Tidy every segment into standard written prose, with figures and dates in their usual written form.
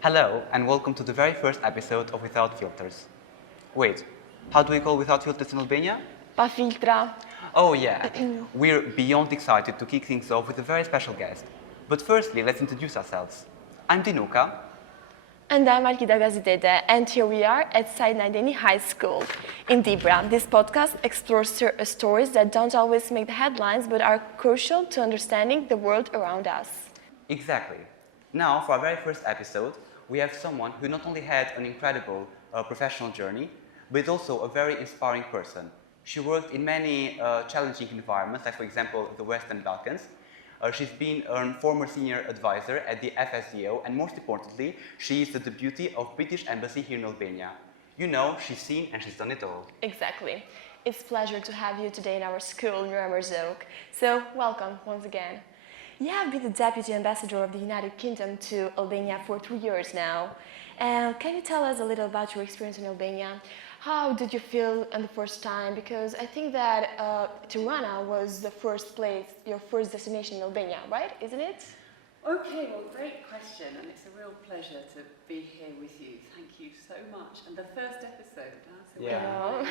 Hello, and welcome to the very first episode of Without Filters. Wait, how do we call Without Filters in Albania? Pa filtra. Oh yeah, we're beyond excited to kick things off with a very special guest. But firstly, let's introduce ourselves. I'm Dinuka. And I'm Alkida Gazidede, and here we are at Said Naideni High School in Dibra. This podcast explores stories that don't always make the headlines, but are crucial to understanding the world around us. Exactly. Now, for our very first episode, we have someone who not only had an incredible professional journey, but is also a very inspiring person. She worked in many challenging environments, like for example, the Western Balkans. She's been a former senior advisor at the FSDO, and most importantly, she is the deputy of British Embassy here in Albania. You know, she's seen and she's done it all. Exactly. It's a pleasure to have you today in our school near Marzouk. So, welcome once again. You have been the Deputy Ambassador of the United Kingdom to Albania for 3 years now. Can you tell us a little about your experience in Albania? How did you feel on the first time? Because I think that Tirana was the first place, your first destination in Albania, right? Isn't it? Okay, well, great question, and it's a real pleasure to be here with you. Thank you so much. And the first episode, huh? So Yeah.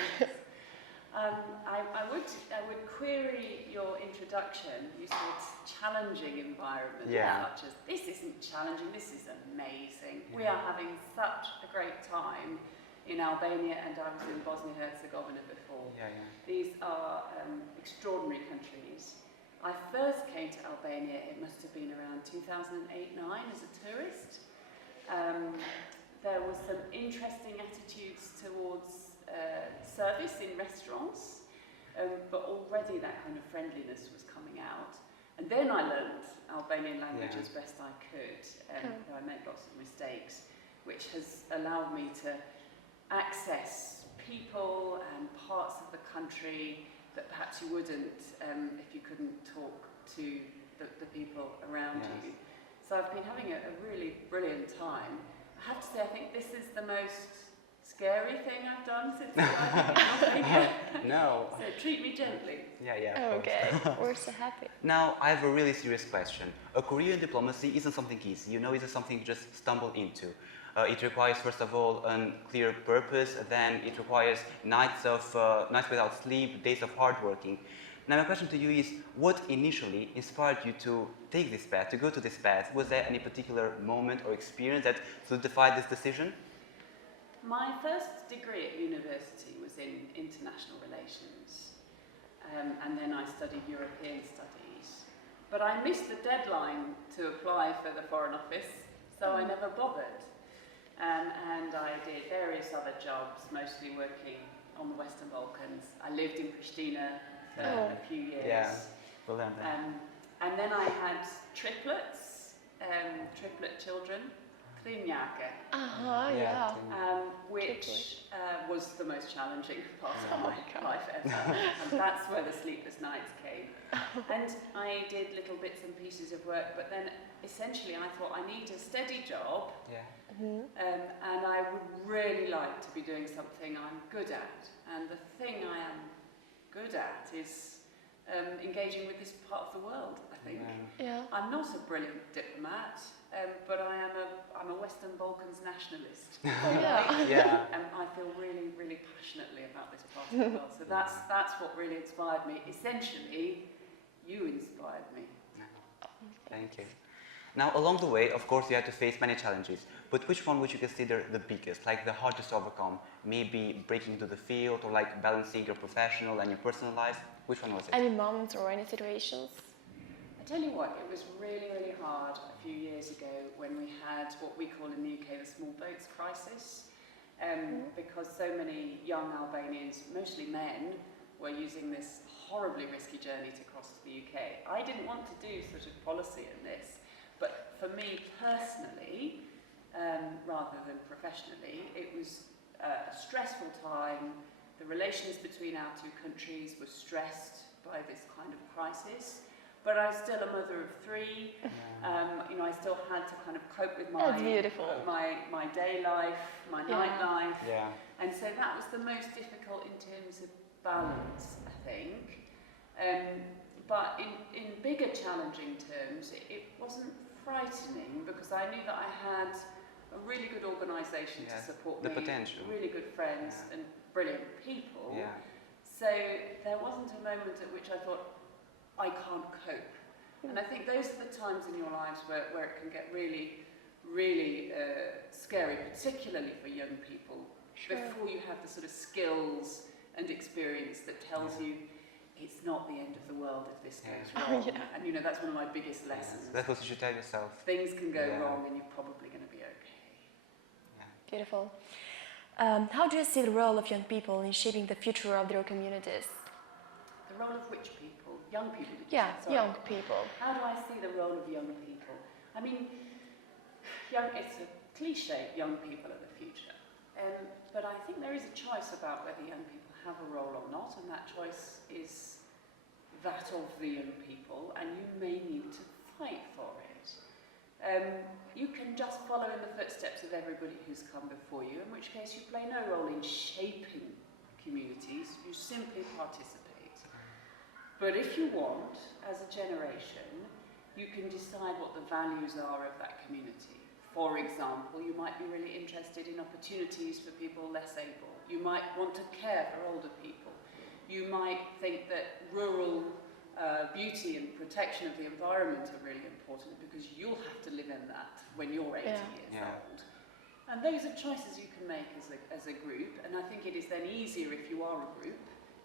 I would query your introduction. You said challenging environment, such as this isn't challenging, this is amazing. We are having such a great time in Albania, and I was in Bosnia-Herzegovina before. These are extraordinary countries. I first came to Albania, it must have been around 2008-09 as a tourist. There was some interesting attitudes towards service in restaurants, but already that kind of friendliness was coming out. And then I learned Albanian language as best I could, though I made lots of mistakes, which has allowed me to access people and parts of the country that perhaps you wouldn't if you couldn't talk to the people around you. So I've been having a really brilliant time. I have to say, I think this is the most scary thing I've done since arriving in Albania. No. So treat me gently. Okay, we're so happy. Now, I have a really serious question. A career in diplomacy isn't something easy. You know, it's something you just stumble into. It requires, first of all, a clear purpose. Then it requires nights without sleep, days of hard working. Now, my question to you is, what initially inspired you to take this path, to go to this path? Was there any particular moment or experience that solidified this decision? My first degree at university was in international relations, and then I studied European studies. But I missed the deadline to apply for the Foreign Office, so I never bothered. And I did various other jobs, mostly working on the Western Balkans. I lived in Pristina for a few years. And then I had triplets, triplet children, Trinjake, which was the most challenging part of my life ever. And that's where the sleepless nights came. And I did little bits and pieces of work, but then essentially I thought I need a steady job. And I would really like to be doing something I'm good at. And the thing I am good at is engaging with this part of the world, I think. I'm not a brilliant diplomat, but I'm a Western Balkans nationalist. And I feel really, really passionately about this part of the world. So that's what really inspired me. Essentially, you inspired me. Thank you. Now, along the way, of course, you had to face many challenges. But which one would you consider the biggest, like the hardest to overcome? Maybe breaking into the field, or like balancing your professional and your personal life? Which one was it? Any moments or any situations? I tell you what, it was really, really hard a few years ago when we had what we call in the UK the small boats crisis, because so many young Albanians, mostly men, were using this horribly risky journey to cross to the UK. I didn't want to do sort of policy in this, but for me personally, rather than professionally, it was a stressful time. The relations between our two countries were stressed by this kind of crisis. But I was still a mother of three. You know, I still had to kind of cope with my day life, my nightlife. And so that was the most difficult in terms of balance, I think. But in bigger challenging terms, it wasn't frightening because I knew that I had a really good organisation to support the me, potential. really good friends and brilliant people. Yeah. So there wasn't a moment at which I thought, I can't cope. And I think those are the times in your lives where it can get really, really scary, particularly for young people, before you have the sort of skills and experience that tells you it's not the end of the world if this goes wrong. And you know, that's one of my biggest lessons. That's what you should tell yourself. Things can go wrong and you're probably going to be okay. Beautiful. How do you see the role of young people in shaping the future of their communities? The role of which people? Young people, did you Yeah, say? Sorry. young people. How do I see the role of young people? I mean, it's a cliche, young people are the future. But I think there is a choice about whether young people have a role or not, and that choice is that of the young people, and you may need to fight for it. You can just follow in the footsteps of everybody who's come before you, in which case you play no role in shaping communities, you simply participate. But if you want, as a generation, you can decide what the values are of that community. For example, you might be really interested in opportunities for people less able. You might want to care for older people. You might think that rural beauty and protection of the environment are really important because you'll have to live in that when you're 80 years old. And those are choices you can make as a group, and I think it is then easier if you are a group.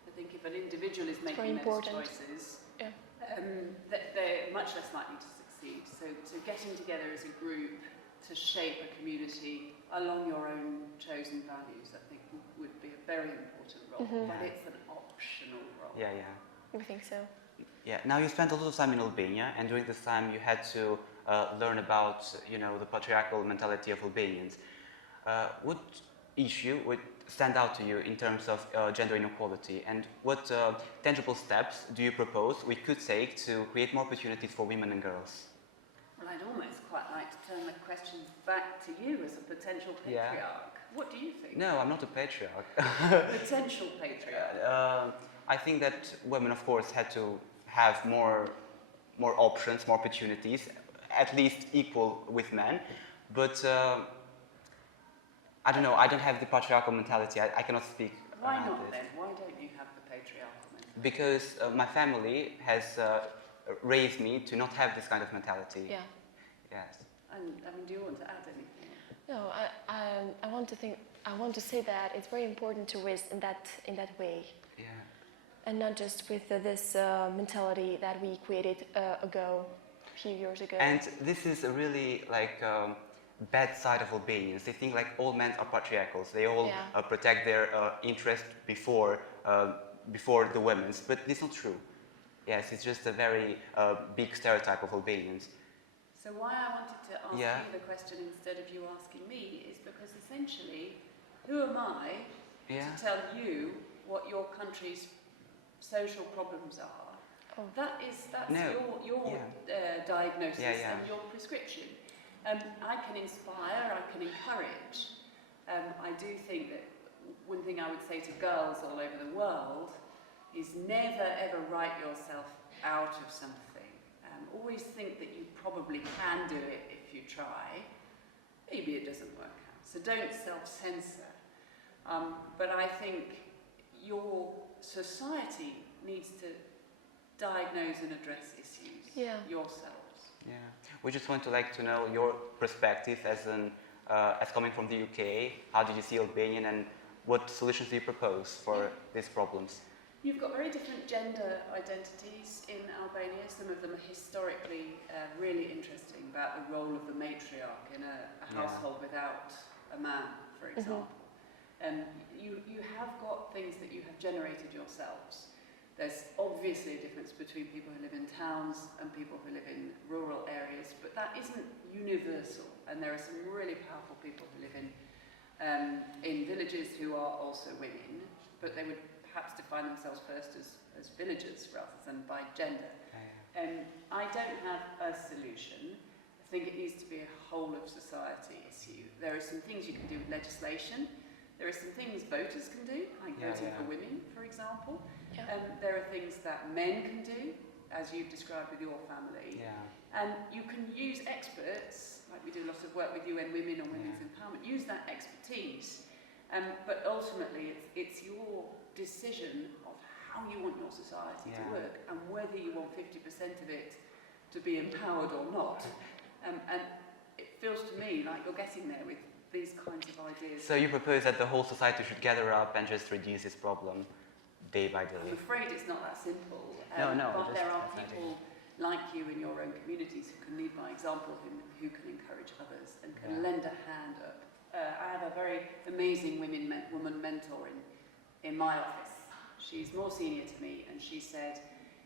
I think if an individual is making those choices, that they're much less likely to succeed. So getting together as a group to shape a community along your own chosen values, I think would be a very important role, but it's an optional role. We think so. Now you spent a lot of time in Albania, and during this time you had to learn about, the patriarchal mentality of Albanians. What issue would stand out to you in terms of gender inequality, and what tangible steps do you propose we could take to create more opportunities for women and girls? Well, I'd almost quite like to turn the question back to you as a potential patriarch. What do you think? No, I'm not a patriarch. Potential patriarch. I think that women, of course, had to have more options, more opportunities, at least equal with men. But I don't know, I don't have the patriarchal mentality. I cannot speak. Why not then? Why don't you have the patriarchal mentality? Because my family has raised me to not have this kind of mentality. Yeah. Yes. And I mean, do you want to add anything? No, I want to say that it's very important to raise in that way. Yeah. And not just with this mentality that we created a few years ago. And this is a really bad side of Albanians. They think like all men are patriarchals. They all protect their interest before the women's, but this is not true. Yes, it's just a very big stereotype of Albanians. So why I wanted to ask you the question instead of you asking me is because essentially, who am I to tell you what your country's social problems are? Oh. That's your diagnosis and your prescription. I can inspire, I can encourage. I do think that one thing I would say to girls all over the world is never ever write yourself out of something. Always think that you probably can do it if you try. Maybe it doesn't work out. So don't self-censor. But I think your society needs to diagnose and address issues yourselves. Yeah, we just want to know your perspective as coming from the UK. How did you see Albania, and what solutions do you propose for these problems? You've got very different gender identities in Albania. Some of them are historically really interesting, about the role of the matriarch in a household without a man, for example. You have got things that you have generated yourselves. There's obviously a difference between people who live in towns and people who live in rural areas, but that isn't universal. And there are some really powerful people who live in villages who are also women, but they would perhaps define themselves first as villagers rather than by gender. I don't have a solution. I think it needs to be a whole of society issue. There are some things you can do with legislation. There are some things voters can do, like voting for women, for example. There are things that men can do, as you've described with your family. And you can use experts, like we do a lot of work with UN Women on women's empowerment, use that expertise. But ultimately, it's your decision of how you want your society to work and whether you want 50% of it to be empowered or not. And it feels to me like you're getting there with these kinds of ideas. So you propose that the whole society should gather up and just reduce this problem day by day? I'm afraid it's not that simple. No, but there are people like you in your own communities who can lead by example, who can encourage others and can lend a hand up. I have a very amazing woman mentor in my office. She's more senior to me, and she said,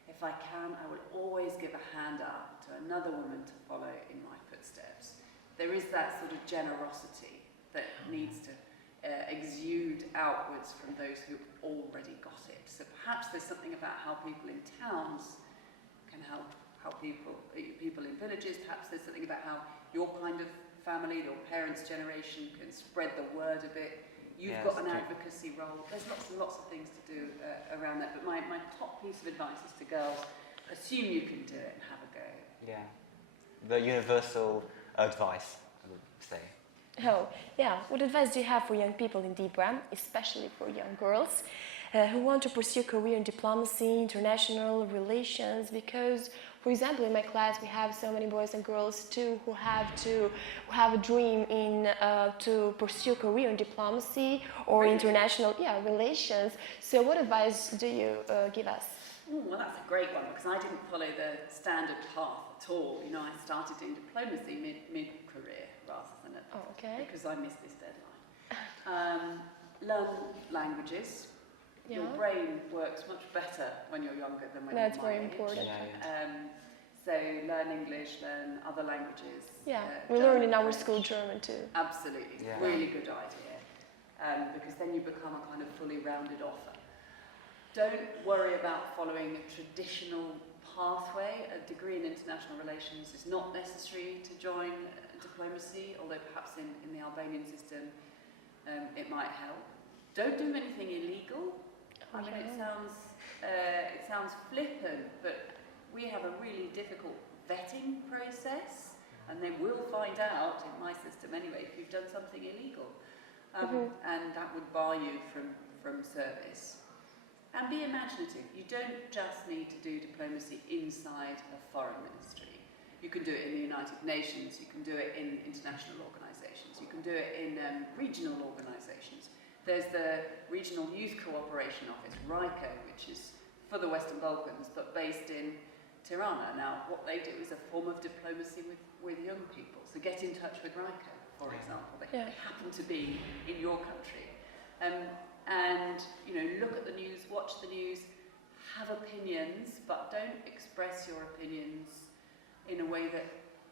if I can, I will always give a hand up to another woman to follow in my footsteps. There is that sort of generosity that needs to exude outwards from those who've already got it. So perhaps there's something about how people in towns can help people in villages. Perhaps there's something about how your kind of family, your parents' generation can spread the word a bit. You've got an advocacy role. There's lots and lots of things to do around that. But my top piece of advice is to girls, assume you can do it and have a go. Yeah. The universal advice, I would say. Oh, yeah. What advice do you have for young people in Dibra, especially for young girls, who want to pursue a career in diplomacy, international relations? Because, for example, in my class we have so many boys and girls too who have a dream in to pursue a career in diplomacy or international relations. So, what advice do you give us? Well, that's a great one, because I didn't follow the standard path at all. You know, I started doing diplomacy mid-career rather than because I missed this deadline. Learn languages. Yeah. Your brain works much better when you're younger than when you're my age. That's very important. So learn English, learn other languages. Yeah, we learn in our school German too. Absolutely, really good idea. Because then you become a kind of fully rounded offer. Don't worry about following a traditional pathway. A degree in international relations is not necessary to join diplomacy, although perhaps in the Albanian system it might help. Don't do anything illegal. I mean, it sounds flippant, but we have a really difficult vetting process, and they will find out, in my system anyway, if you've done something illegal. And that would bar you from service. And be imaginative. You don't just need to do diplomacy inside a foreign ministry. You can do it in the United Nations, you can do it in international organisations, you can do it in regional organisations. There's the Regional Youth Cooperation Office, RICO, which is for the Western Balkans, but based in Tirana. Now, what they do is a form of diplomacy with young people. So get in touch with RICO, for example. They happen to be in your country. And, you know, look at the news, watch the news, have opinions, but don't express your opinions in a way that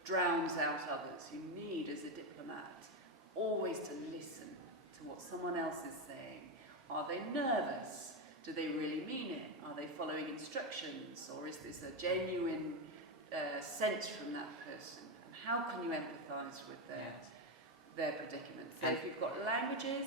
drowns out others. You need, as a diplomat, always to listen to what someone else is saying. Are they nervous? Do they really mean it? Are they following instructions? Or is this a genuine sense from that person? And how can you empathise with their predicament? So if you've got languages,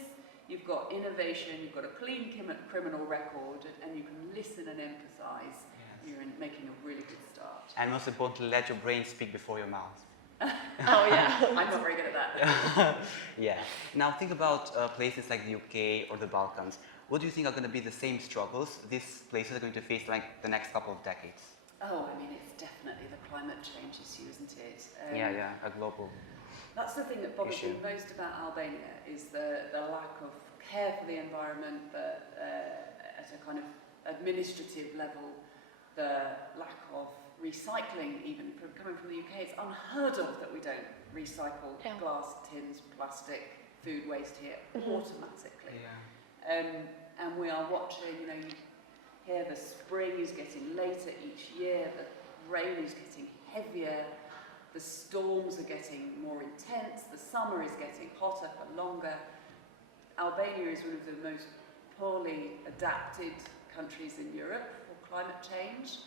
you've got innovation, you've got a clean criminal record, and you can listen and empathise, you're making a really good start. And most importantly, let your brain speak before your mouth. Oh yeah. I'm not very good at that. Yeah. Now think about places like the UK or the Balkans. What do you think are going to be the same struggles these places are going to face like the next couple of decades? Oh, I mean, it's definitely the climate change issue, isn't it? A global. That's the thing that bothers me most about Albania, is the lack of care for the environment, but at a kind of administrative level, the lack of recycling, even coming from the UK. It's unheard of that we don't recycle glass, tins, plastic, food waste here automatically. And we are watching, you know, here the spring is getting later each year, the rain is getting heavier, the storms are getting more intense, the summer is getting hotter for longer. Albania is one of the most poorly adapted countries in Europe for climate change.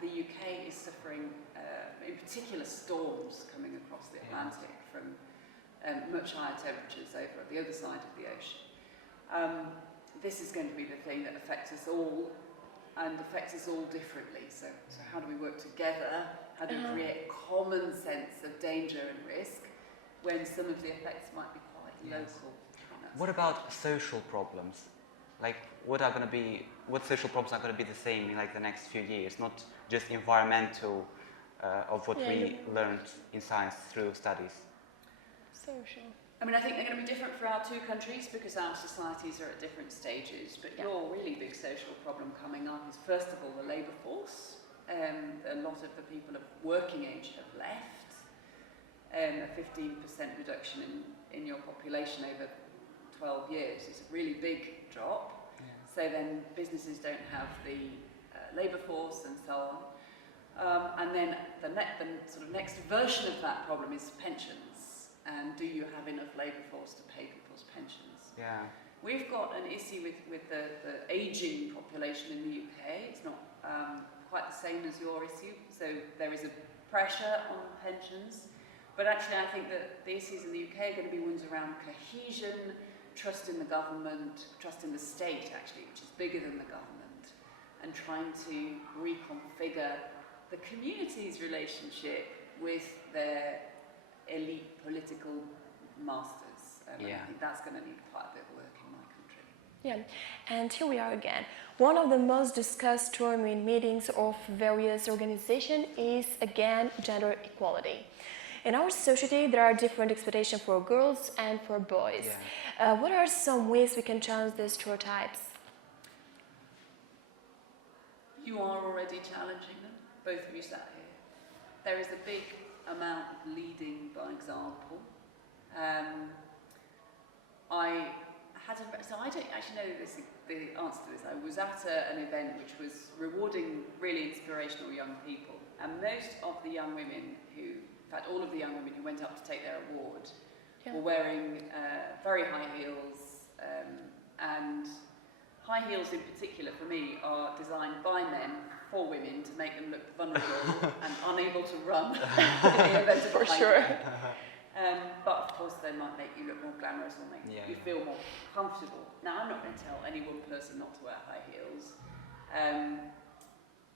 The UK is suffering, in particular, storms coming across the Atlantic from much higher temperatures over at the other side of the ocean. This is going to be the thing that affects us all, and affects us all differently. So how do we work together? How do we create a common sense of danger and risk? when some of the effects might be quite local. What about social problems? Like, what social problems are going to be the same in like the next few years? Not just environmental of what we learned in science through studies. Social. I mean, I think they're going to be different for our two countries because our societies are at different stages. But your really big social problem coming up is, first of all, the labour force. A lot of the people of working age have left. A 15% reduction in your population over 12 years is a really big drop. So then businesses don't have the labour force and so on. And then the sort of next version of that problem is pensions. And do you have enough labour force to pay people's pensions? Yeah. We've got an issue with the ageing population in the UK. It's not quite the same as your issue. So there is a pressure on pensions. But actually I think that the issues in the UK are going to be ones around cohesion, trust in the government, trust in the state actually, which is bigger than the government, and trying to reconfigure the community's relationship with their elite political masters. I think that's going to need quite a bit of work in my country. Yeah, and here we are again. One of the most discussed terms in meetings of various organizations is, again, gender equality. In our society, there are different expectations for girls and for boys. What are some ways we can challenge these stereotypes? You are already challenging them, both of you sat here. There is a big amount of leading by example. So I don't actually know the answer to this. I was at an event which was rewarding really inspirational young people, and most of the young women in fact all of the young women who went up to take their award were wearing very high heels, and high heels in particular for me are designed by men for women to make them look vulnerable and unable to run in the event of a high jump. But of course they might make you look more glamorous or make you feel more comfortable. Now I'm not going to tell any one person not to wear high heels.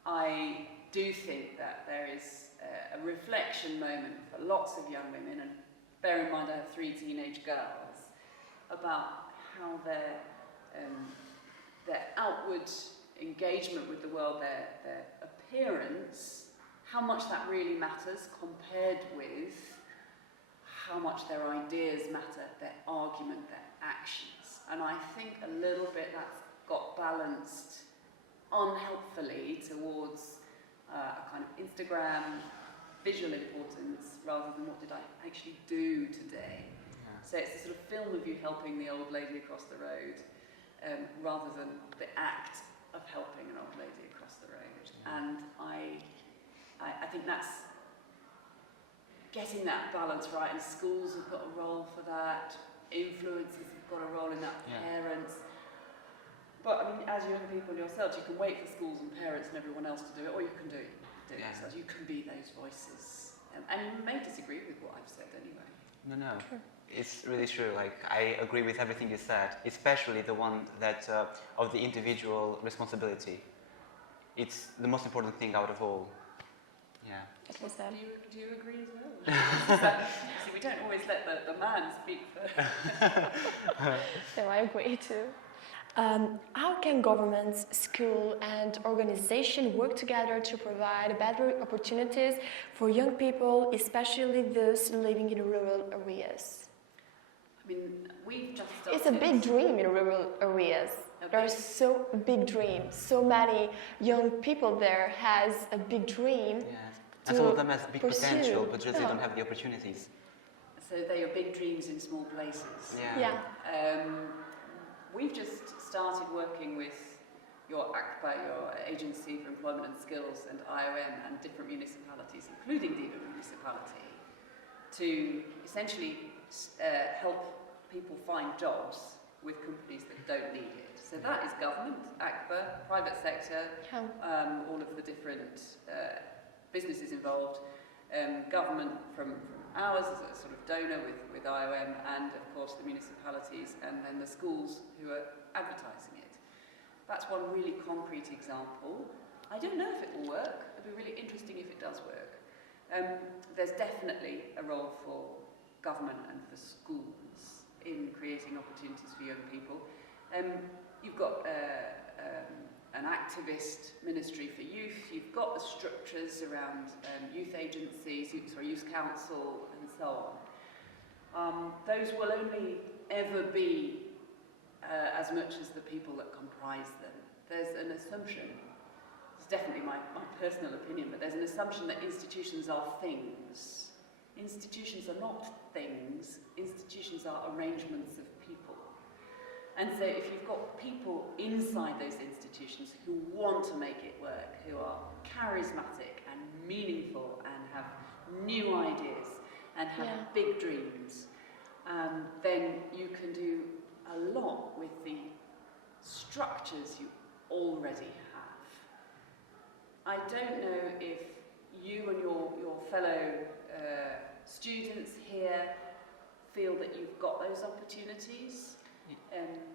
I do think that there is a reflection moment for lots of young women, and bear in mind I have 3 teenage girls, about how their outward engagement with the world, their appearance, how much that really matters compared with how much their ideas matter, their argument, their actions. And I think a little bit that's got balanced unhelpfully towards a kind of Instagram visual importance rather than what did I actually do today. So it's a sort of film of you helping the old lady across the road rather than the act of helping an old lady across the road. And I think that's getting that balance right, and schools have got a role for that, influencers have got a role in that, parents. But I mean, as young people yourselves, you can wait for schools and parents and everyone else to do it, or you can do it yourselves. You can be those voices. And you may disagree with what I've said anyway. No. It's really true. Like, I agree with everything you said, especially the one that of the individual responsibility. It's the most important thing out of all. Yeah. Do you agree as well? See, we don't always let the man speak first. So I agree too. How can governments, school and organizations work together to provide better opportunities for young people, especially those living in rural areas? I mean, we've just started. It's a big dream in rural areas. There are so big dreams. So many young people there has a big dream. And some of them has big potential, but just they don't have the opportunities. So they are big dreams in small places. We've just started working with your ACPA, your Agency for Employment and Skills, and IOM, and different municipalities, including Diva municipality, to essentially help people find jobs with companies that don't need it. So that is government, ACPA, private sector, all of the different businesses involved, government from ours as a sort of donor with IOM, and of course the municipalities, and then the schools who are advertising it. That's one really concrete example. I don't know if it will work. It'd be really interesting if it does work. There's definitely a role for government and for schools in creating opportunities for young people. You've got an activist ministry for youth, you've got the structures around youth agencies, youth council and so on. Those will only ever be as much as the people that comprise them. There's an assumption, it's definitely my personal opinion, but there's an assumption that institutions are things. Institutions are not things, institutions are arrangements of people. And so if you've got people inside those institutions who want to make it work, who are charismatic and meaningful and have new ideas and have big dreams, then you can do a lot with the structures you already have. I don't know if you and your fellow students here feel that you've got those opportunities.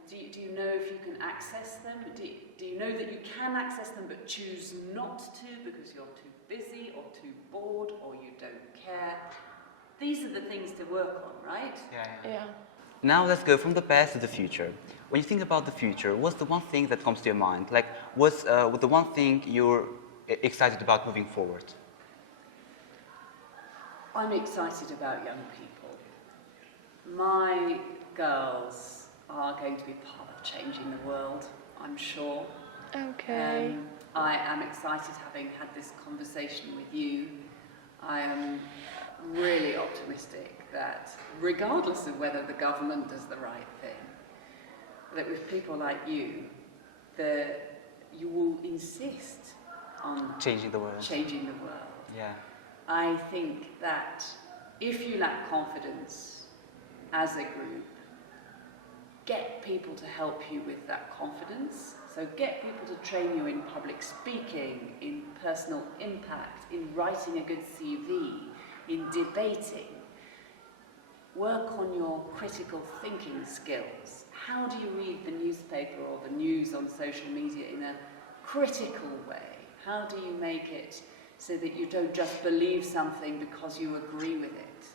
Do you know if you can access them? Do you know that you can access them but choose not to because you're too busy or too bored or you don't care? These are the things to work on, right? Yeah. Now let's go from the past to the future. When you think about the future, what's the one thing that comes to your mind? Like, what's the one thing you're excited about moving forward? I'm excited about young people. My girls are going to be part of changing the world, I'm sure. Okay. I am excited having had this conversation with you. I am really optimistic that regardless of whether the government does the right thing, that with people like you, you will insist on Changing the world. changing the world. Yeah. I think that if you lack confidence as a group, get people to help you with that confidence. So get people to train you in public speaking, in personal impact, in writing a good CV, in debating. Work on your critical thinking skills. How do you read the newspaper or the news on social media in a critical way? How do you make it so that you don't just believe something because you agree with it?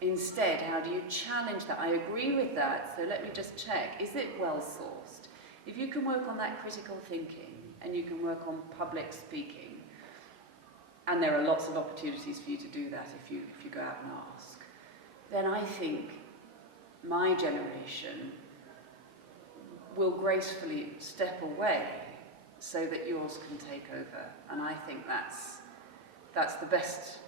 Instead, how do you challenge that? I agree with that, so let me just check. Is it well sourced? If you can work on that critical thinking and you can work on public speaking, and there are lots of opportunities for you to do that if you go out and ask, then I think my generation will gracefully step away so that yours can take over. And I think that's the best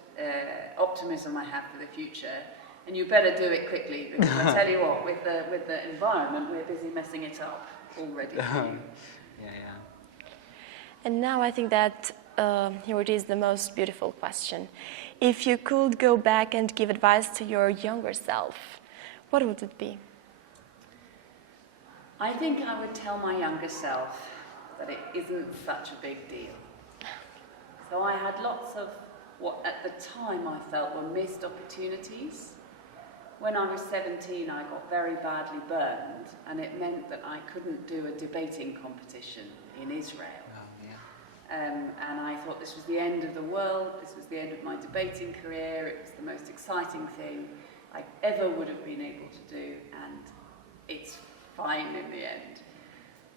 optimism I have for the future. And you better do it quickly, because I tell you what, with the environment, we're busy messing it up already for you. Yeah. And now I think that here it is, the most beautiful question. If you could go back and give advice to your younger self, what would it be? I think I would tell my younger self that it isn't such a big deal. So I had lots of what at the time I felt were missed opportunities. When I was 17, I got very badly burned, and it meant that I couldn't do a debating competition in Israel. And I thought this was the end of the world, this was the end of my debating career, it was the most exciting thing I ever would have been able to do, and it's fine in the end.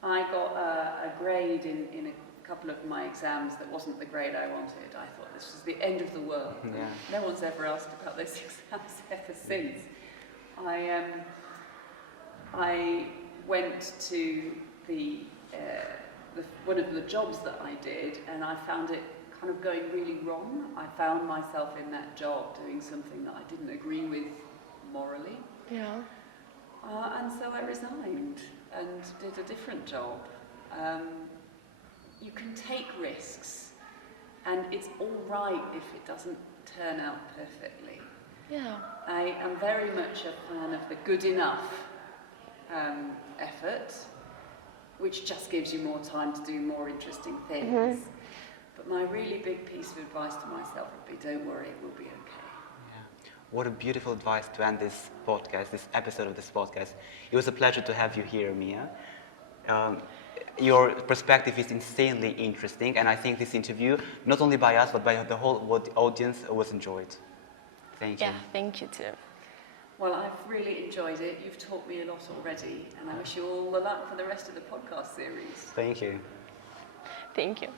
I got a grade in a couple of my exams that wasn't the grade I wanted. I thought this was the end of the world. Yeah. No one's ever asked about those exams ever since. I went to one of the jobs that I did, and I found it kind of going really wrong. I found myself in that job doing something that I didn't agree with morally. Yeah. And so I resigned and did a different job. You can take risks, and it's all right if it doesn't turn out perfectly. Yeah. I am very much a fan of the good enough effort, which just gives you more time to do more interesting things. Mm-hmm. But my really big piece of advice to myself would be, don't worry, it will be okay. Yeah. What a beautiful advice to end this podcast, this episode of this podcast. It was a pleasure to have you here, Mia. Your perspective is insanely interesting, and I think this interview, not only by us, but by the whole audience, was enjoyed. Thank you. Yeah, thank you too. Well, I've really enjoyed it. You've taught me a lot already, and I wish you all the luck for the rest of the podcast series. Thank you. Thank you.